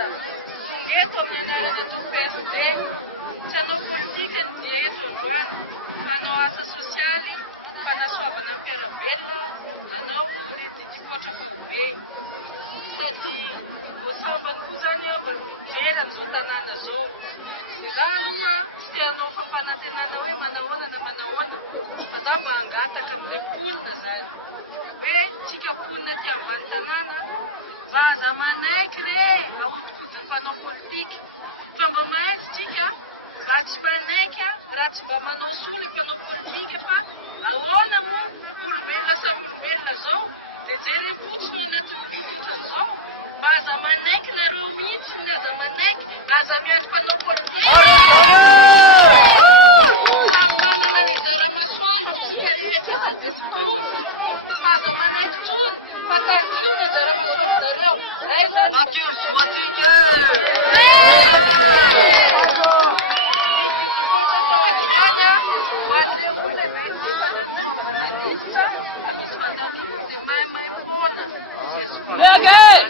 aza eto amin'ny anarana PSD tsy hanao politika ny dia eto androany fanao asa sosialy fanasoavana ny fiarabelona anao politikotra be sady voasambany koa zany a mba miverana zao tanàna zao raha aloha tsy tianao fampanantenana hoe manahoana na manahoana fa za mba hangataka amin'ilay mponina zany hoe tsika mponina ty ambany tanàna mba aza manaiky re ahodikodyny mpanao politika fa mba mahaitsy tsika mba tsy manaiky raha tsy mba manao sola mpanao politika fa ahoana moa olombelona samy olombelona zao dia jereny fotsiny anatin'ny vovotra zao mba aza manaiky nareo mihitsy ny aza manaiky mba aza miandry mpanao politika sampanana ny zara-masoandro tsika rehetra sady sport mba aza manaiky tsony fa tadio ny zara-masoanjareo ay zany madio soatika Legal!